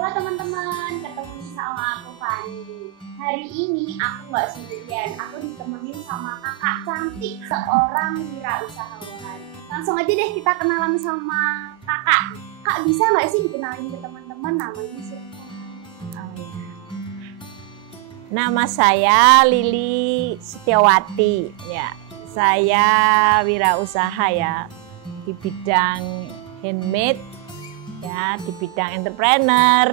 Halo teman-teman, ketemu sama aku Fani. Hari ini aku nggak sendirian, aku ditemenin sama kakak cantik, seorang wirausahawan. Langsung aja deh kita kenalan sama kakak. Kak, bisa nggak sih dikenalin ke teman-teman namanya siapa? Oh, ya. Nama saya Lili Setiawati. Ya, saya wirausaha ya di bidang handmade, ya di bidang entrepreneur,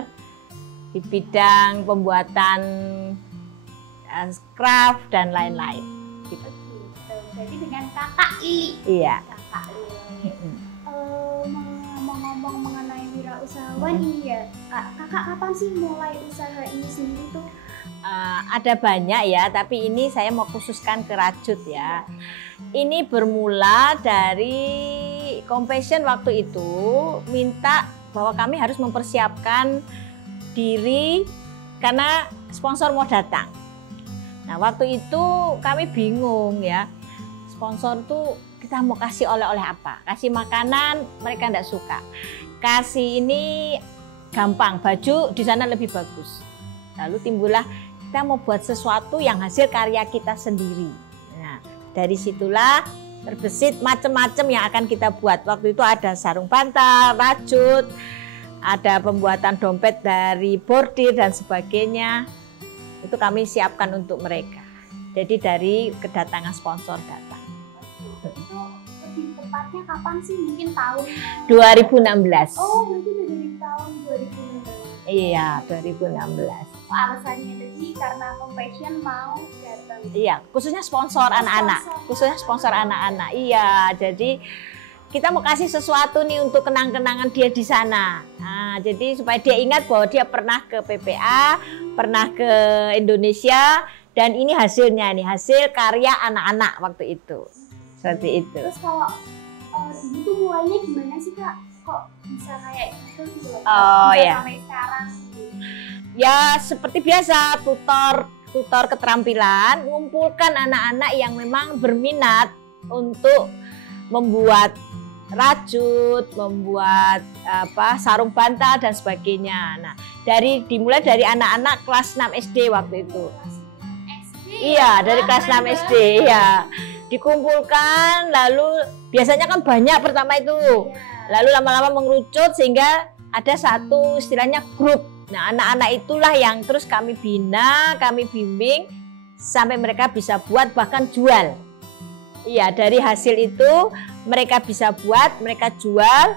di bidang pembuatan craft dan lain-lain. Gitu. Jadi dengan kakak Lili. Iya. Kakak Lili. Ngomong-ngomong mengenai wirausahawan ini ya, kakak kapan sih mulai usaha ini sendiri tuh? Ada banyak ya, tapi ini saya mau khususkan ke rajut ya. Ini bermula dari Compassion waktu itu minta bahwa kami harus mempersiapkan diri karena sponsor mau datang. Nah waktu itu kami bingung ya, sponsor tuh kita mau kasih oleh-oleh apa? Kasih makanan mereka tidak suka. Kasih ini gampang, baju di sana lebih bagus. Lalu timbullah kita mau buat sesuatu yang hasil karya kita sendiri. Nah, dari situlah terbesit macam-macam yang akan kita buat. Waktu itu ada sarung bantal, rajut, ada pembuatan dompet dari bordir dan sebagainya. Itu kami siapkan untuk mereka. Jadi dari kedatangan sponsor datang. Itu lebih tepatnya kapan sih? Mungkin tahun 2016. Oh, mungkin dari tahun 2016. Iya, 2016. Alasannya tadi karena Compassion mau datang. Iya, khususnya sponsor anak-anak. Khususnya sponsor anak-anak. Iya, jadi kita mau kasih sesuatu nih untuk kenang-kenangan dia di sana. Nah, jadi supaya dia ingat bahwa dia pernah ke PPA, pernah ke Indonesia, dan ini hasilnya nih, hasil karya anak-anak waktu itu. Seperti itu. Terus kalau itu mulainya gimana sih Kak? Kok bisa kayak gitu gitu? Oh bisa ya. Sampai sekarang. Ya seperti biasa, tutor keterampilan mengumpulkan anak-anak yang memang berminat untuk membuat rajut, membuat sarung bantal dan sebagainya. Nah, dimulai dari anak-anak kelas 6 SD waktu itu. Iya, dari kelas 6 SD ya. Dikumpulkan, lalu biasanya kan banyak pertama itu. Lalu lama-lama mengerucut sehingga ada satu istilahnya grup. Nah, anak-anak itulah yang terus kami bina, kami bimbing sampai mereka bisa buat bahkan jual. Iya, dari hasil itu mereka bisa buat, mereka jual,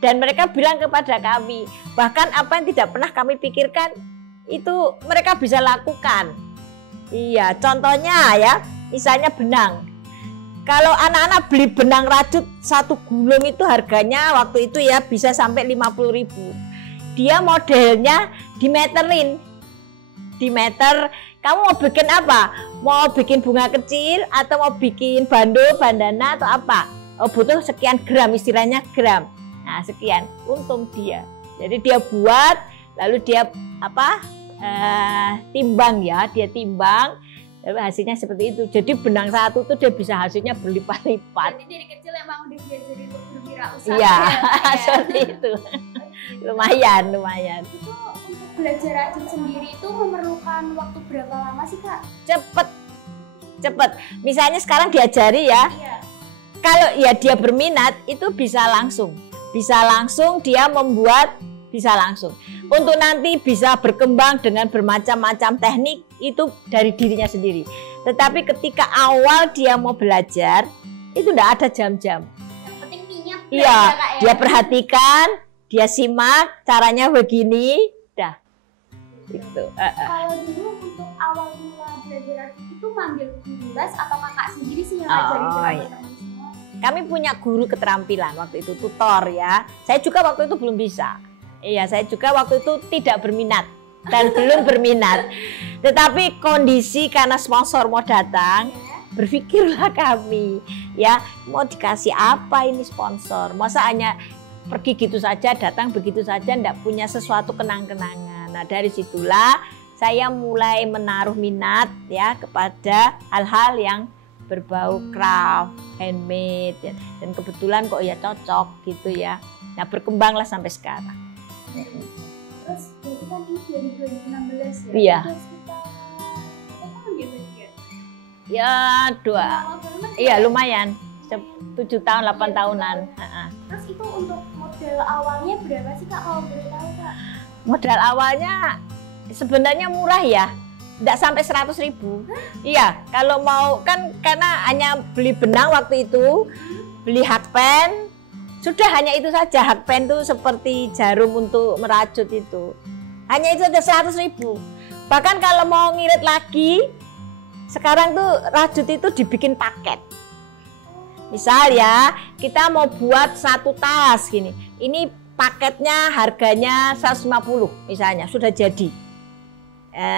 dan mereka bilang kepada kami, bahkan apa yang tidak pernah kami pikirkan itu mereka bisa lakukan. Iya, contohnya ya, misalnya benang. Kalau anak-anak beli benang rajut satu gulung itu harganya waktu itu ya bisa sampai 50.000. Dia modelnya dimeterin. Dimeter, kamu mau bikin apa? Mau bikin bunga kecil atau mau bikin bandana atau apa? Oh, butuh sekian gram, istilahnya gram. Nah, sekian, untung dia. Jadi dia buat, lalu dia timbang ya, dia timbang. Lalu hasilnya seperti itu. Jadi benang satu tuh dia bisa hasilnya berlipat-lipat. Jadi dari kecil emang udah diajarin untuk berwirausaha. Iya, seperti itu. Lumayan. Itu untuk belajar rajut sendiri itu memerlukan waktu berapa lama sih Kak? Cepet. Misalnya sekarang diajari ya. Iya. Kalau ya dia berminat itu bisa langsung dia membuat, bisa langsung. Untuk nanti bisa berkembang dengan bermacam-macam teknik itu dari dirinya sendiri. Tetapi ketika awal dia mau belajar itu tidak ada jam-jam. Yang penting minyak. Iya, ya, Kak, ya? dia perhatikan, dia simak caranya begini, dah. Itu. Kalau dulu untuk awal mula belajar rajut itu ngambil guru les atau kakak sendiri sih yang ngajarin teman-teman semua? Kami punya guru keterampilan waktu itu, tutor ya. Saya juga waktu itu belum bisa. Iya, saya juga waktu itu tidak berminat dan belum berminat. Tetapi kondisi karena sponsor mau datang, berpikirlah kami, ya mau dikasih apa ini sponsor? Masa hanya pergi gitu saja, datang begitu saja, tidak punya sesuatu kenang-kenangan. Nah dari situlah saya mulai menaruh minat ya kepada hal-hal yang berbau craft, handmade, ya. Dan kebetulan kok ya cocok gitu ya. Nah berkembanglah sampai sekarang. Terus Terus berarti kan ini dari 2016 ya? Iya. Udah sekitar berapa tahun ya berarti ya? Ya, Lama banget ya? iya lumayan. 7 tahun, 8 tahunan. Terus itu untuk modal awalnya berapa sih Kak kalau boleh tahu Kak? Modal awalnya sebenarnya murah ya, tidak sampai 100.000. Iya, kalau mau kan karena hanya beli benang waktu itu, beli hakpen, sudah hanya itu saja. Hakpen itu seperti jarum untuk merajut itu. Hanya itu saja 100.000. Bahkan kalau mau ngirit lagi, sekarang tuh rajut itu dibikin paket. Misal ya, kita mau buat 1 tas gini. Ini paketnya harganya 150 misalnya, sudah jadi.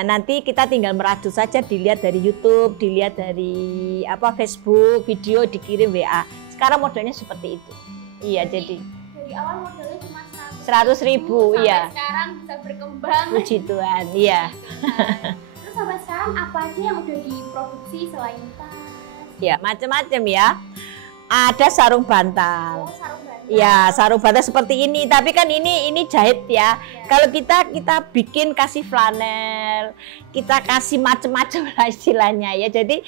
Nanti kita tinggal merajut saja, dilihat dari YouTube, dilihat dari Facebook, video dikirim WA. Sekarang modelnya seperti itu. Iya, jadi dari awal modalnya cuma 100.000, iya. Sekarang bisa berkembang. Puji Tuhan, iya. Terus sampai sekarang apa aja yang udah diproduksi selain tas? Ya, macam-macam ya. Ada sarung bantal. Oh, sarung bantal. Ya, sarung bantal seperti ini, tapi kan ini jahit ya. Kalau kita bikin kasih flanel, kita kasih macam-macam lah istilahnya ya. Jadi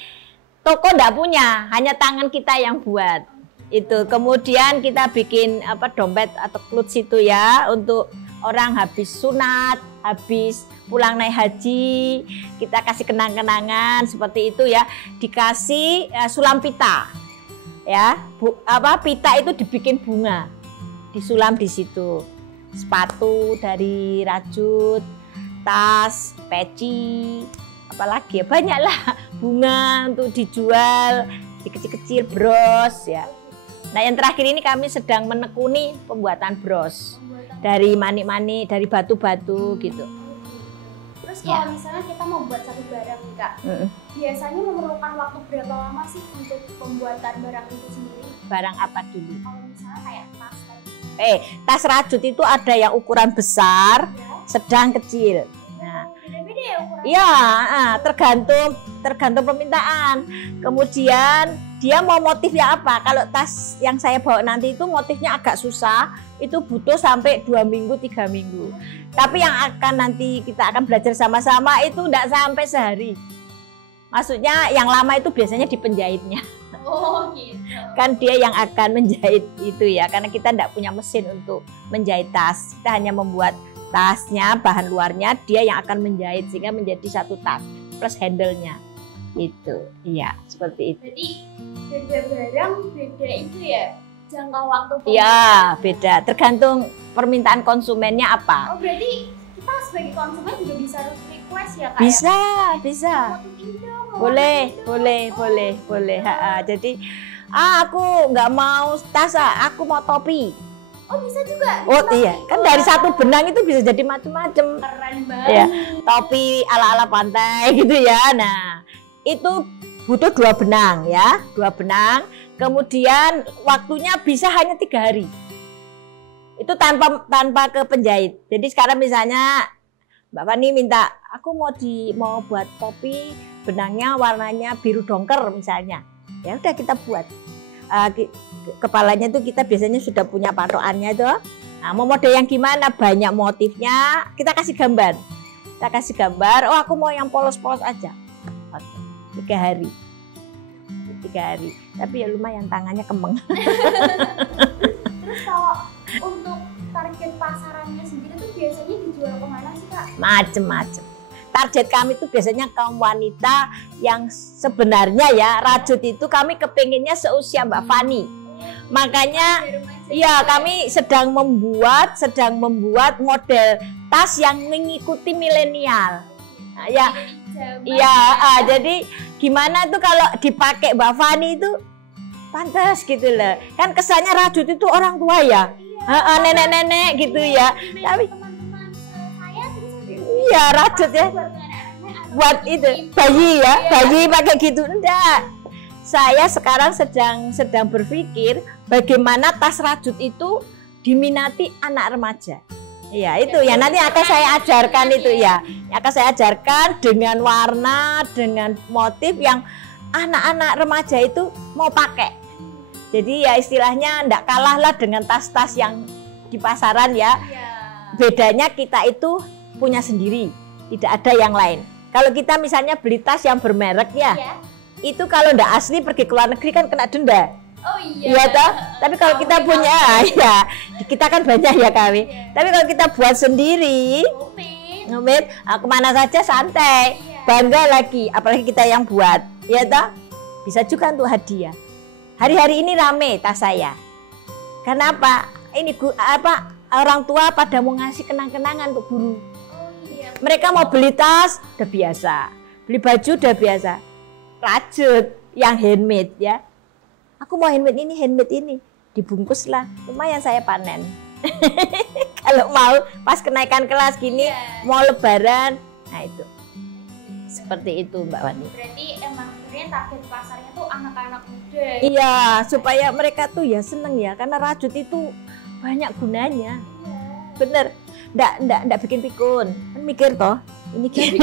toko enggak punya, hanya tangan kita yang buat. Itu. Kemudian kita bikin dompet atau kluts itu ya untuk orang habis sunat, habis pulang naik haji, kita kasih kenang-kenangan seperti itu ya. Dikasih sulam pita. Ya, pita itu dibikin bunga, disulam di situ. Sepatu dari rajut, tas, peci, apalagi ya banyak lah, bunga untuk dijual, kecil-kecil bros ya. Nah yang terakhir ini kami sedang menekuni pembuatan bros dari manik-manik, dari batu-batu gitu. Terus kalau misalnya kita mau buat satu barang nih Kak, biasanya memerlukan waktu berapa lama sih untuk pembuatan barang itu sendiri? Barang apa dulu? Kalau misalnya kayak tas tadi. Tas rajut itu ada yang ukuran besar, Ya. sedang, kecil. Nah, Beda-beda ya ukurannya? iya, tergantung permintaan. Kemudian dia mau motifnya apa? Kalau tas yang saya bawa nanti itu motifnya agak susah, itu butuh sampai 2 minggu, 3 minggu. Tapi yang nanti kita akan belajar sama-sama itu tidak sampai sehari. Maksudnya yang lama itu biasanya di penjahitnya. Oh gitu. Kan dia yang akan menjahit itu ya, karena kita tidak punya mesin untuk menjahit tas. Kita hanya membuat tasnya, bahan luarnya, dia yang akan menjahit sehingga menjadi satu tas plus handle-nya. Itu, iya seperti itu. Jadi beda barang, beda itu ya jangka waktu. Iya beda, tergantung permintaan konsumennya apa. Oh berarti kita sebagai konsumen juga bisa request ya Kak? Bisa, ya? bisa. Boleh. Boleh. Jadi aku nggak mau tas, aku mau topi. Oh bisa juga. Oh iya, kan dari satu benang itu bisa jadi macam-macam. Keren banget. Ya, topi ala-ala pantai gitu ya. Nah, itu butuh 2 benang ya, 2 benang. Kemudian waktunya bisa hanya 3 hari. Itu tanpa ke penjahit. Jadi sekarang misalnya Mbak Fani minta, aku mau buat topi benangnya warnanya biru dongker misalnya. Ya udah kita buat. Kepalanya itu kita biasanya sudah punya patokannya itu. Nah, mau model yang gimana, banyak motifnya, kita kasih gambar. Kita kasih gambar, oh aku mau yang polos-polos aja. 3 hari. 3 hari. Tapi ya lumayan tangannya kemeng. Terus kalau untuk target pasarannya sendiri tuh biasanya dijual kemana sih Kak? Macem-macem. Target kami itu biasanya kaum wanita yang sebenarnya ya rajut itu kami kepengennya seusia Mbak Fani. Makanya ya kami sedang membuat model tas yang mengikuti milenial. Nah, ya, iya. Jadi gimana tuh kalau dipakai Mbak Fani itu pantas gitu loh. Kan kesannya rajut itu orang tua ya, nenek-nenek gitu ya. Tapi iya rajut ya. Buat itu bayi ya, bayi pakai gitu enggak. Saya sekarang sedang berpikir bagaimana tas rajut itu diminati anak remaja. Iya itu ya nanti akan saya ajarkan itu ya. Akan saya ajarkan dengan warna, dengan motif yang anak-anak remaja itu mau pakai. Jadi ya istilahnya enggak kalah lah dengan tas-tas yang di pasaran ya. Bedanya kita itu punya sendiri, tidak ada yang lain. Kalau kita misalnya beli tas yang bermerek ya, itu kalau ndak asli pergi ke luar negeri kan kena denda. Oh iya. Iya toh? Tapi kalau kita punya, ya kita kan banyak ya kami. Tapi kalau kita buat sendiri, ngomit, kemana saja santai, bangga lagi. Apalagi kita yang buat, ya toh? Bisa juga untuk hadiah. Hari-hari ini rame tas saya. Kenapa? Ini orang tua pada mau ngasih kenang-kenangan untuk guru. Mereka mau beli tas, udah biasa. Beli baju, udah biasa. Lanjut, yang handmade ya. Aku mau handmade ini. Dibungkuslah, lumayan saya panen. Kalau mau pas kenaikan kelas gini, mau lebaran, nah itu. Seperti itu Mbak Wani. Berarti emang sebenarnya target pasarnya tuh anak-anak muda. Iya, supaya mereka tuh ya seneng ya, karena rajut itu banyak gunanya. Bener. Nggak bikin pikun. Kan mikir toh, ini gini.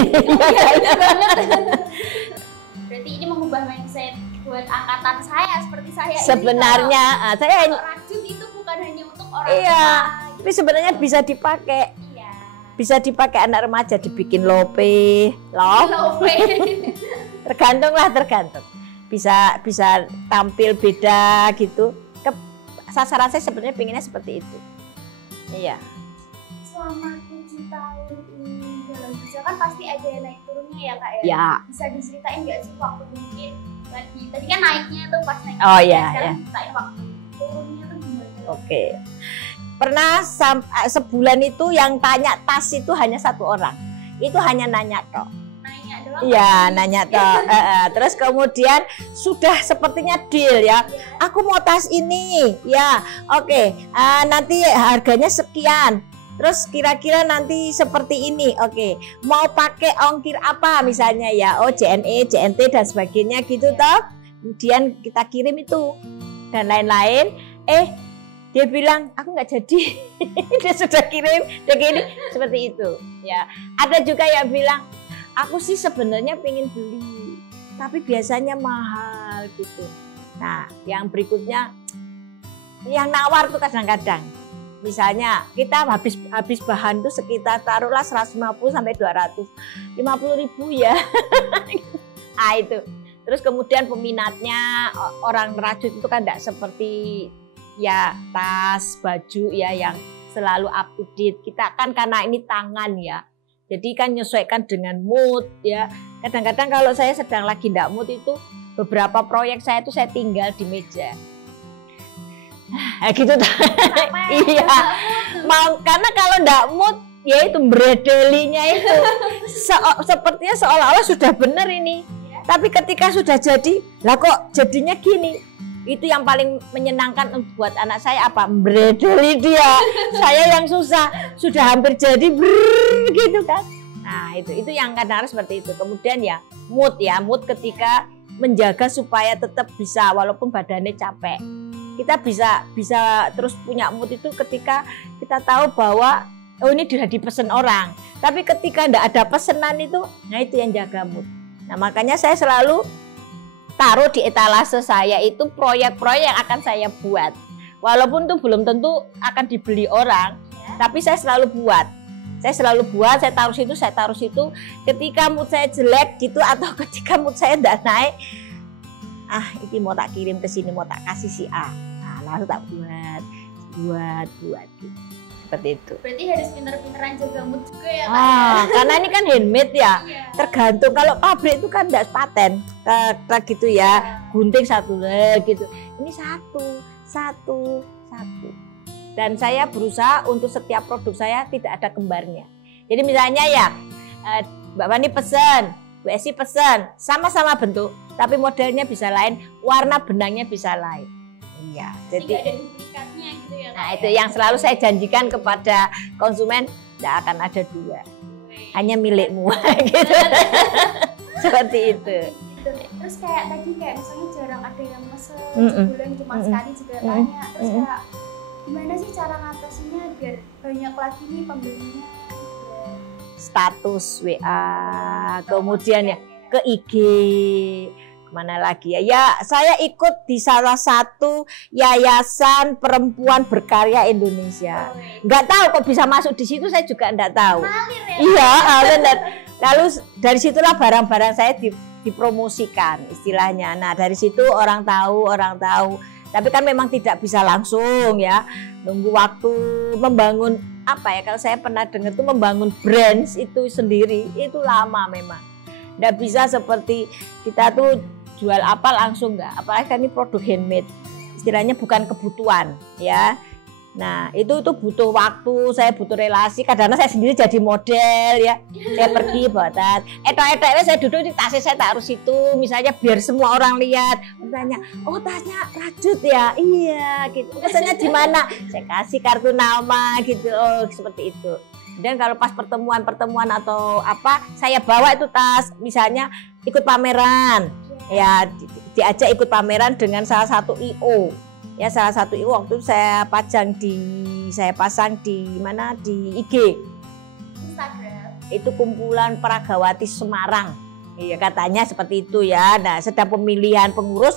Berarti ini mengubah mindset buat angkatan saya seperti saya sebenarnya ini. Saya rajut itu bukan hanya untuk orang iya, tua. Tapi sebenarnya bisa dipakai. Iya. Bisa dipakai anak remaja, dibikin lope. Tergantung. Bisa tampil beda gitu. Sasaran saya sebenarnya pengennya seperti itu. Iya. Selama 7 tahun ini dalam usaha kan pasti ada naik turunnya ya Kak ya? Ya. Bisa diceritain nggak sih waktu mungkin lagi, tadi kan naiknya tuh pas naik. Oh iya. Sekarang ceritain waktu turunnya tuh gimana? Oke. Pernah sebulan itu yang tanya tas itu hanya 1 orang. Itu hanya nanya toh. Nanya doang? Iya, nanya toh. Terus kemudian sudah sepertinya deal ya. Aku mau tas ini. Ya, oke. Nanti harganya sekian. Terus kira-kira nanti seperti ini, oke. Mau pakai ongkir apa misalnya ya, JNE, JNT dan sebagainya gitu toh. Kemudian kita kirim itu dan lain-lain. Dia bilang aku nggak jadi. Dia sudah kirim, dia gini seperti itu. Ya, ada juga yang bilang aku sih sebenarnya pengen beli, tapi biasanya mahal gitu. Nah, yang berikutnya yang nawar tuh kadang-kadang. Misalnya kita habis bahan tuh sekitar taruhlah 150 sampai 250.000 ya. Itu. Terus kemudian peminatnya orang rajut itu kan tidak seperti ya tas, baju ya yang selalu up to date. Kita kan karena ini tangan ya. Jadi kan menyesuaikan dengan mood ya. Kadang-kadang kalau saya sedang lagi tidak mood itu beberapa proyek saya itu saya tinggal di meja. Gitu iya mau karena kalau ndak mood ya itu bredelinya itu sepertinya seolah-olah sudah benar ini tapi ketika sudah jadi lah kok jadinya gini. Itu yang paling menyenangkan buat anak saya apa bredeli dia. Saya yang susah sudah hampir jadi gitu kan. Nah itu yang kadang-kadang seperti itu. Kemudian ya mood ketika menjaga supaya tetap bisa walaupun badannya capek. Kita bisa terus punya mood itu ketika kita tahu bahwa ini sudah dipesan orang. Tapi ketika tidak ada pesanan itu, nah itu yang jaga mood. Nah makanya saya selalu taruh di etalase saya itu proyek-proyek yang akan saya buat. Walaupun itu belum tentu akan dibeli orang, tapi saya selalu buat. Saya taruh situ. Ketika mood saya jelek gitu atau ketika mood saya tidak naik, ini mau tak kirim ke sini, mau tak kasih si A. Nah, lalu tak buat gitu. Seperti itu. Berarti harus pinter-pinteran jaga mood juga ya Kak ya? Karena ini kan handmade ya. Tergantung kalau pabrik itu kan tidak paten. Gitu ya. Gunting satu gitu. Ini satu. Dan saya berusaha untuk setiap produk saya tidak ada kembarnya. Jadi misalnya ya Mbak Wani pesen, Bu Esi pesen, sama-sama bentuk, tapi modelnya bisa lain, warna benangnya bisa lain. Iya, jadi tidak ada duplikatnya gitu ya. Nah, itu yang selalu saya janjikan kepada konsumen, tidak akan ada dua. Hanya milikmu gitu. Seperti itu. Terus kayak tadi misalnya jarang ada yang mesen, sebulan cuma sekali juga tanya. Terus kayak gimana sih cara ngatasinnya biar banyak lagi nih pembelinya? Status WA, kemudian ya ke IG, Mana lagi ya? Ya, saya ikut di salah satu yayasan perempuan berkarya Indonesia. Nggak tahu kok bisa masuk di situ, saya juga nggak tahu. Ngalir ya? Iya, benar. Lalu dari situlah barang-barang saya dipromosikan istilahnya. Nah, dari situ orang tahu. Tapi kan memang tidak bisa langsung ya. Nunggu waktu membangun apa ya? Kalau saya pernah dengar tuh membangun brand itu sendiri itu lama memang. Nggak bisa seperti kita tuh jual apa langsung nggak, apalagi kan ini produk handmade, istilahnya bukan kebutuhan ya. Nah itu butuh waktu, saya butuh relasi, kadang-kadang saya sendiri jadi model ya, saya pergi buatan, saya duduk di tasnya saya taruh situ, misalnya biar semua orang lihat, bertanya, oh tasnya rajut ya, iya gitu, pesannya di mana, saya kasih kartu nama gitu, oh seperti itu. Dan kalau pas pertemuan atau apa, saya bawa itu tas, misalnya ikut pameran. Ya diajak ikut pameran dengan salah satu IO ya, salah satu IO waktu itu saya pasang di mana, di IG Instagram itu kumpulan Peragawati Semarang ya, katanya seperti itu ya. Nah sedang pemilihan pengurus,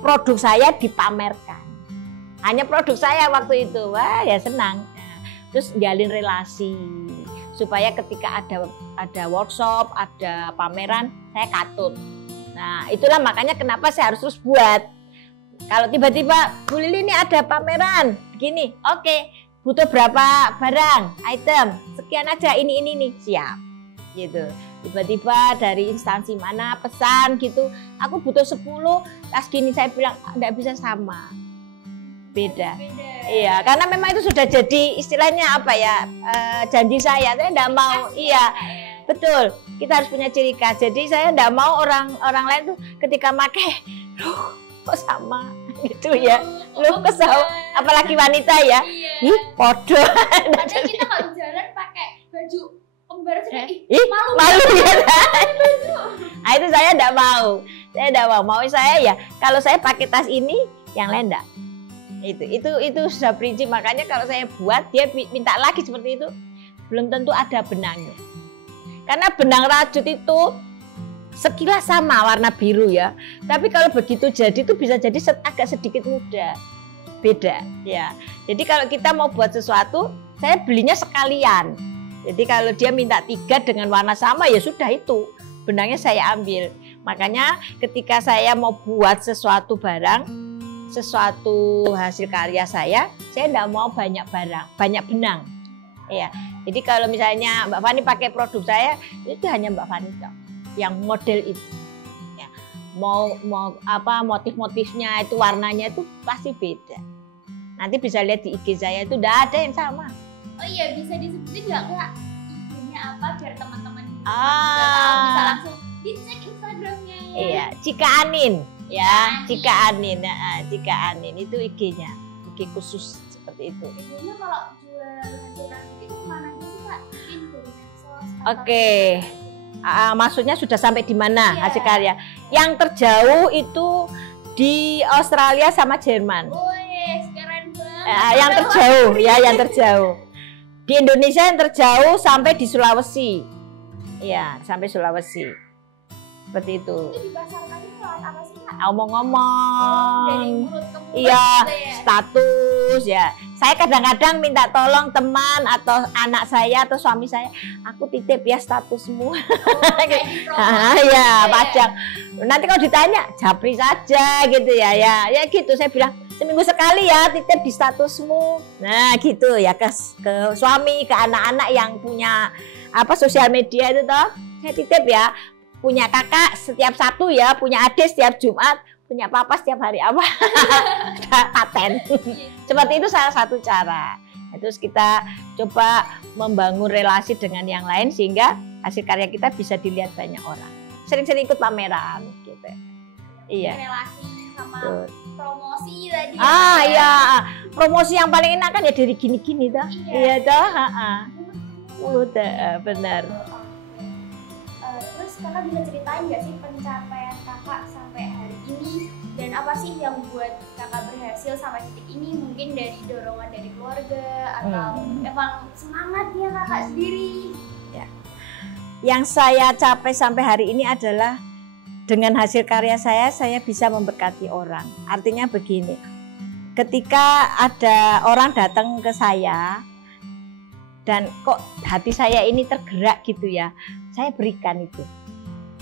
produk saya dipamerkan, hanya produk saya waktu itu, wah ya senang. Terus jalin relasi supaya ketika ada workshop, ada pameran, saya katut. Nah itulah makanya kenapa saya harus terus buat. Kalau tiba-tiba Bu Lili ini ada pameran begini, oke, butuh berapa barang, item, sekian aja, ini siap gitu. Tiba-tiba dari instansi mana pesan gitu, aku butuh 10 tas gini, saya bilang enggak bisa sama, beda. Iya, karena memang itu sudah jadi istilahnya apa ya, janji saya enggak mau, iya. Betul, kita harus punya ciri khas. Jadi saya enggak mau orang lain tuh ketika pakai, loh kok sama gitu ya. Loh kok sama, apalagi wanita ya. Ih, podo. Padahal kita kalau jalan pakai baju kembar sudah malu ya. Nah, itu saya enggak mau. Saya enggak mau. Mau saya ya kalau saya pakai tas ini, yang lain enggak. Itu sudah prinsip. Makanya kalau saya buat dia minta lagi seperti itu, belum tentu ada benangnya. Karena benang rajut itu sekilas sama warna biru ya, tapi kalau begitu jadi itu bisa jadi agak sedikit muda, beda ya. Jadi kalau kita mau buat sesuatu, saya belinya sekalian. Jadi kalau dia minta 3 dengan warna sama ya sudah, itu benangnya saya ambil. Makanya ketika saya mau buat sesuatu barang, sesuatu hasil karya saya tidak mau banyak barang, banyak benang. Ya, jadi kalau misalnya Mbak Fani pakai produk saya, itu hanya Mbak Fani yang model itu. Ya, mau apa motif-motifnya itu, warnanya itu pasti beda. Nanti bisa lihat di IG saya itu tidak ada yang sama. Oh iya, bisa disebutin nggak Kak? IG-nya apa biar teman-teman bisa langsung dicek Instagramnya. Iya, Cika Anin. Ya, Cika Anin. Cika Anin itu IG-nya, IG khusus seperti itu. Biasanya kalau jual hasil itu mana sih Kak? Mungkin dari medsos. Oke. Maksudnya sudah sampai di mana hasil karya? Yang terjauh itu di Australia sama Jerman. Wih, keren banget. Yang terjauh ya, yang terjauh. Di Indonesia yang terjauh sampai di Sulawesi. Iya, sampai Sulawesi. Seperti itu. Itu dipasarkannya lewat apa sih Kak? Omong-omong. Dari mulut ke mulut. Iya, gitu ya? status ya. Saya kadang-kadang minta tolong teman atau anak saya atau suami saya, aku titip ya statusmu. Ya, pajak. Nanti kalau ditanya, japri saja gitu ya. Ya gitu, saya bilang seminggu sekali ya titip di statusmu. Nah, gitu ya ke suami, ke anak-anak yang punya apa sosial media itu toh. Saya titip ya. Punya kakak setiap Sabtu ya, punya adik setiap Jumat, punya papa setiap hari apa? Paten. Seperti itu salah satu cara. Terus kita coba membangun relasi dengan yang lain sehingga hasil karya kita bisa dilihat banyak orang. Sering-sering ikut pameran gitu. Iya. Relasi sama promosi tadi. Iya. Promosi yang paling enak kan ya dari gini-gini toh. Iya toh, Udah benar. Terus Kakak bisa ceritain nggak sih pencapaian Kakak sampai hari ini, dan apa sih yang buat Kakak berhasil sampai titik ini? Mungkin dari dorongan dari keluarga atau emang semangatnya Kakak sendiri? Ya. Yang saya capai sampai hari ini adalah dengan hasil karya saya bisa memberkati orang. Artinya begini, ketika ada orang datang ke saya dan kok hati saya ini tergerak gitu ya, saya berikan itu.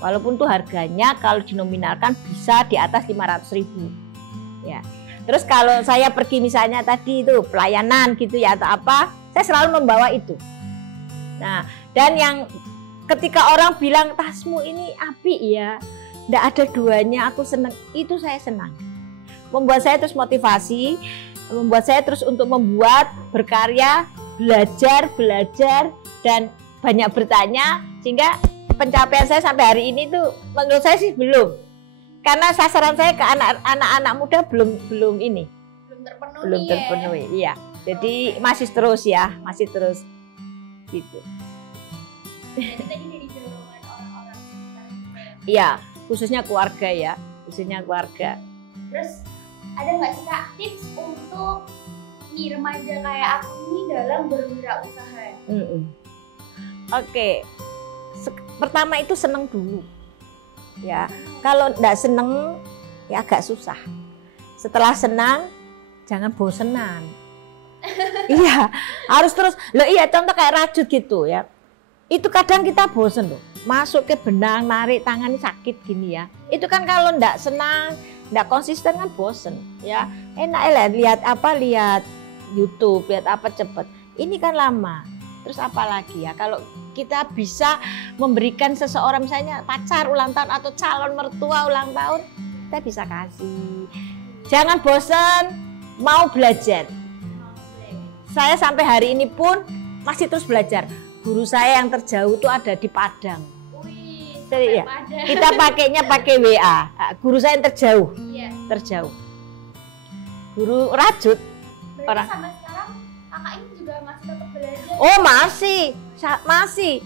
Walaupun tuh harganya kalau dinominalkan bisa di atas 500.000 ya. Terus kalau saya pergi misalnya tadi itu pelayanan gitu ya atau apa, saya selalu membawa itu. Nah, dan yang ketika orang bilang tasmu ini api ya, nggak ada duanya, aku senang, itu saya senang. Membuat saya terus motivasi, membuat saya terus untuk membuat, berkarya, belajar dan banyak bertanya, sehingga pencapaian saya sampai hari ini tuh menurut saya sih belum. Karena sasaran saya ke anak-anak muda belum ini. Belum terpenuhi, iya. Jadi masih terus ya, masih terus gitu. Jadi tadi dari dorongan orang-orang sekitar. Iya, khususnya keluarga ya, khususnya keluarga. Terus ada nggak sih Kak tips untuk remaja kayak aku ini dalam berwirausaha? Oke. Pertama itu seneng dulu ya, kalau enggak seneng ya agak susah. Setelah senang jangan bosenan. Iya, harus terus. Loh iya, contoh kayak rajut gitu ya, itu kadang kita bosen loh, masuk ke benang, narik tangan sakit gini ya. Itu kan kalau enggak senang, enggak konsisten kan bosen ya. Enak lah lihat YouTube, lihat apa cepet. Ini kan lama. Terus apa lagi ya, kalau kita bisa memberikan seseorang misalnya pacar ulang tahun atau calon mertua ulang tahun, kita bisa kasih. Jangan bosan, mau belajar. Saya sampai hari ini pun masih terus belajar. Guru saya yang terjauh itu ada di Padang. Jadi ya, kita pakainya pakai WA. Guru saya yang terjauh, terjauh. Guru rajut. Berarti sampai sekarang kakak ini juga masih tetap belajar? Oh masih.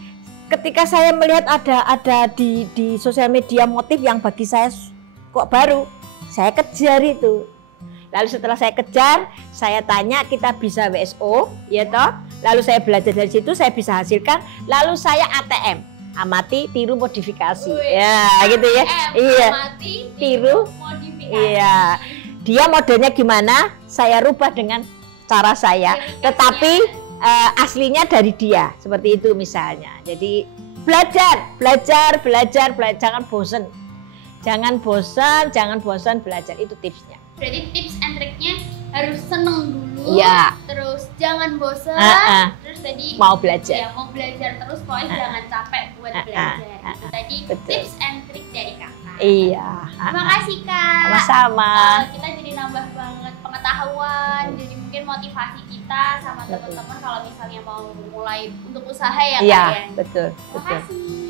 Ketika saya melihat ada di sosial media motif yang bagi saya kok baru, saya kejar itu. Lalu setelah saya kejar, saya tanya, kita bisa WSO, ya toh. Lalu saya belajar dari situ, saya bisa hasilkan. Lalu saya ATM, amati, tiru, modifikasi. Ya, gitu ya. Iya. Amati, tiru, modifikasi. Iya. Dia modelnya gimana, saya rubah dengan cara saya. Tetapi aslinya dari dia, seperti itu misalnya. Jadi belajar, jangan bosan. Jangan bosan belajar, itu tipsnya. Berarti tips and triknya harus seneng dulu, ya. Terus jangan bosan, terus tadi mau belajar. Ya, mau belajar terus, pokoknya jangan capek buat belajar. Itu tadi betul. Tips and trik dari kakak. Iya. Terima kasih Kak. Sama-sama. Kita jadi nambah banget pengetahuan, jadi mungkin motivasi kita sama teman-teman kalau misalnya mau mulai untuk usaha ya Kak ya. Betul. Terima kasih.